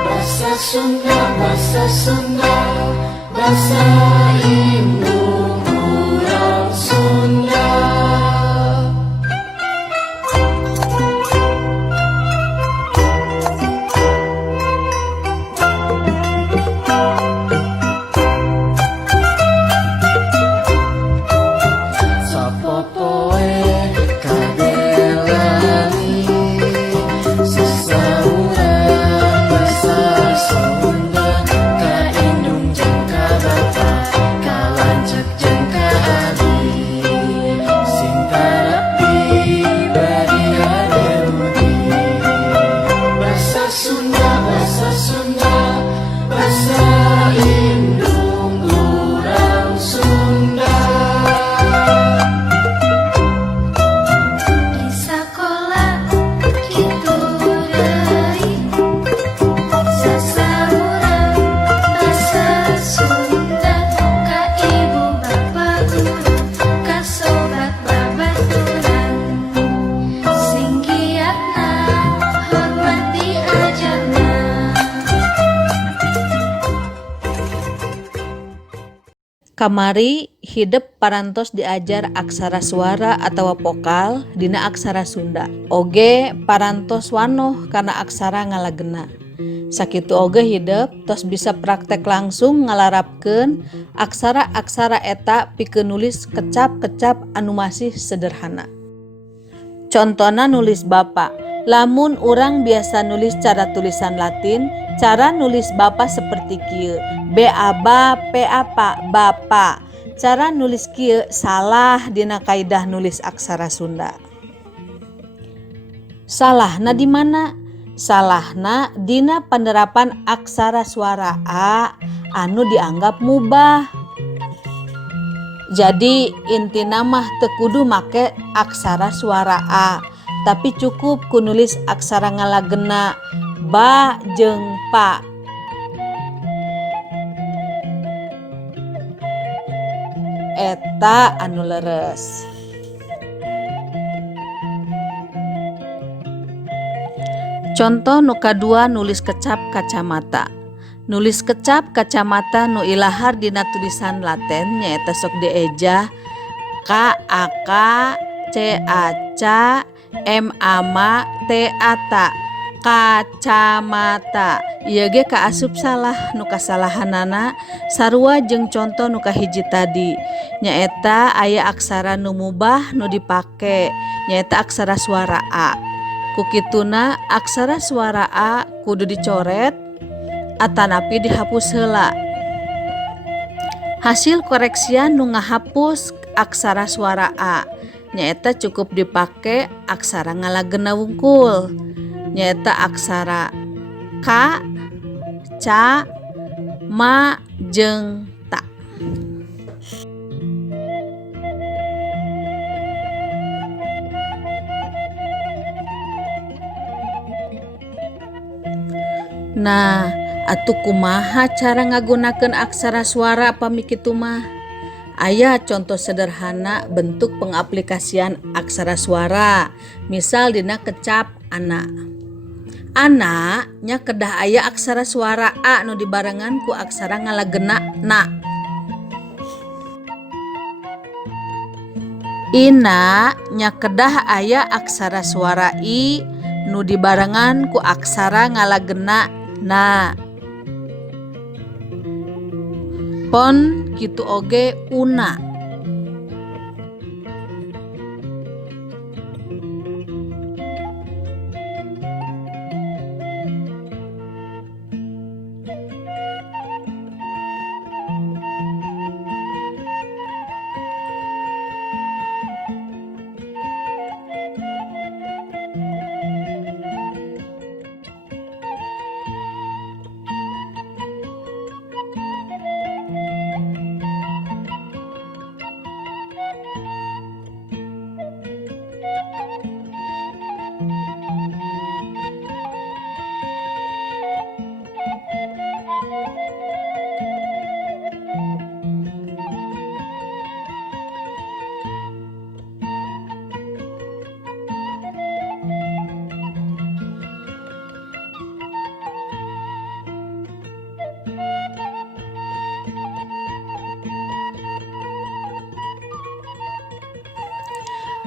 Bahasa Sunda, bahasa Sunda, bahasa indung urang Sunda. Sapopoe kadelani sasaurang bahasa Sunda, kaindung jeung kabapa, kalancek jeung kaadi, sing tarapi bari hademudi. Bahasa Sunda, bahasa Sunda, bahasa indung urang Sunda. Di sakola kitu deui sasaurang basa Sunda, ka ibu bapa guru, ka sobat babaturan, sing giatna hormati ajarna. Kamari hidup parantos diajar aksara suara atau vokal dina aksara Sunda. Oge parantos wanoh karena aksara ngalagena. Sakitu oge hidup tos bisa praktek langsung ngalarapkeun aksara-aksara eta pikeun nulis kecap-kecap anu masih sederhana. Contona nulis bapa. Lamun urang biasa nulis cara tulisan Latin, cara nulis bapa seperti kieu. B-A-B-A, P-A-P-A, bapa. Cara nulis kieu salah dina kaidah nulis aksara Sunda. Salahna di mana? Salahna dina penerapan aksara suara A anu dianggap mubah. Jadi intina mah teu kudu make aksara suara A, tapi cukup ku nulis aksara ngalagena ba jeung pa. Eta anu leres. Contoh nu kadua nulis kecap kacamata. Nulis kecap kacamata nu ilahar dina tulisan Latin nyaeta sok dieja K-A-K C-A-C M-A-M-A T-A-T kacamata. Ieu ge kaasup salah nu kasalahanana sarua jeung contoh nu kahiji tadi nyaeta aya aksara nu mubah nu dipake nyaeta aksara suara A. Kukituna aksara suara A kudu dicoret atanapi dihapus heula. Hasil koreksian nu ngahapus aksara suara A nyaeta cukup dipake aksara ngalagena wungkul nyaeta aksara K, Ca, Ma, jeung Ta. Nah, atuh kumaha cara ngagunakeun aksara suara pami kitu mah? Aya contoh sederhana bentuk pengaplikasian aksara suara. Misal dina kecap ana. Ana nya kedah aya aksara suara A nu dibarengan ku aksara ngalagena na. Ina nya kedah aya aksara suara I nu dibarengan ku aksara ngalagena na. Pon kitu oge una.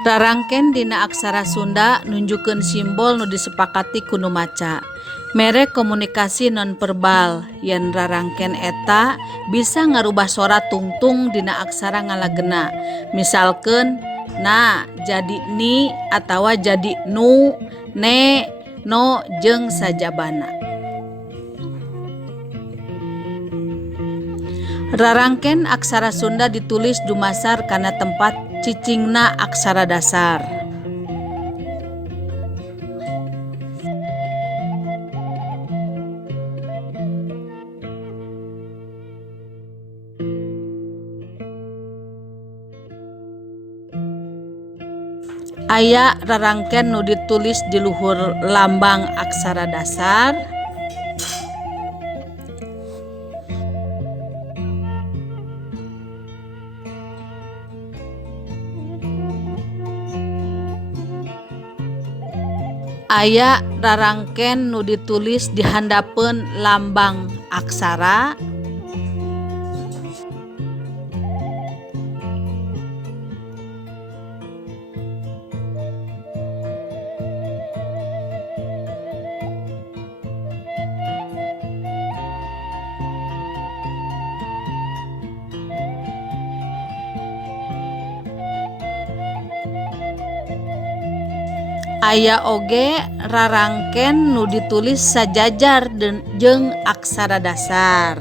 Rarangken dina aksara Sunda nunjukkeun simbol nu disepakati kudu maca. Mere komunikasi nonverbal yen rarangken eta bisa ngarubah sora tungtung dina aksara ngalagena. Misalkeun na jadi ni atawa jadi nu, ne, no jeung sajabana. Rarangken aksara Sunda ditulis dumasar kana tempat cicingna aksara dasar. Aya rarangken nu ditulis di luhur lambang aksara dasar. Aya rarangken nu ditulis di handapeun lambang aksara. Aya oge rarangken nu ditulis sajajar jeung aksara dasar.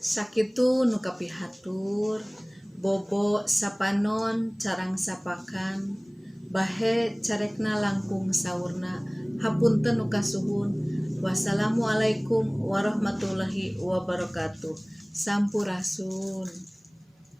Sakitu nu kapihatur, bobo sapanon carang sapakan, bahe carekna langkung saurna, hapunten nu kasuhun. Wassalamualaikum warahmatullahi wabarakatuh. Sampurasun.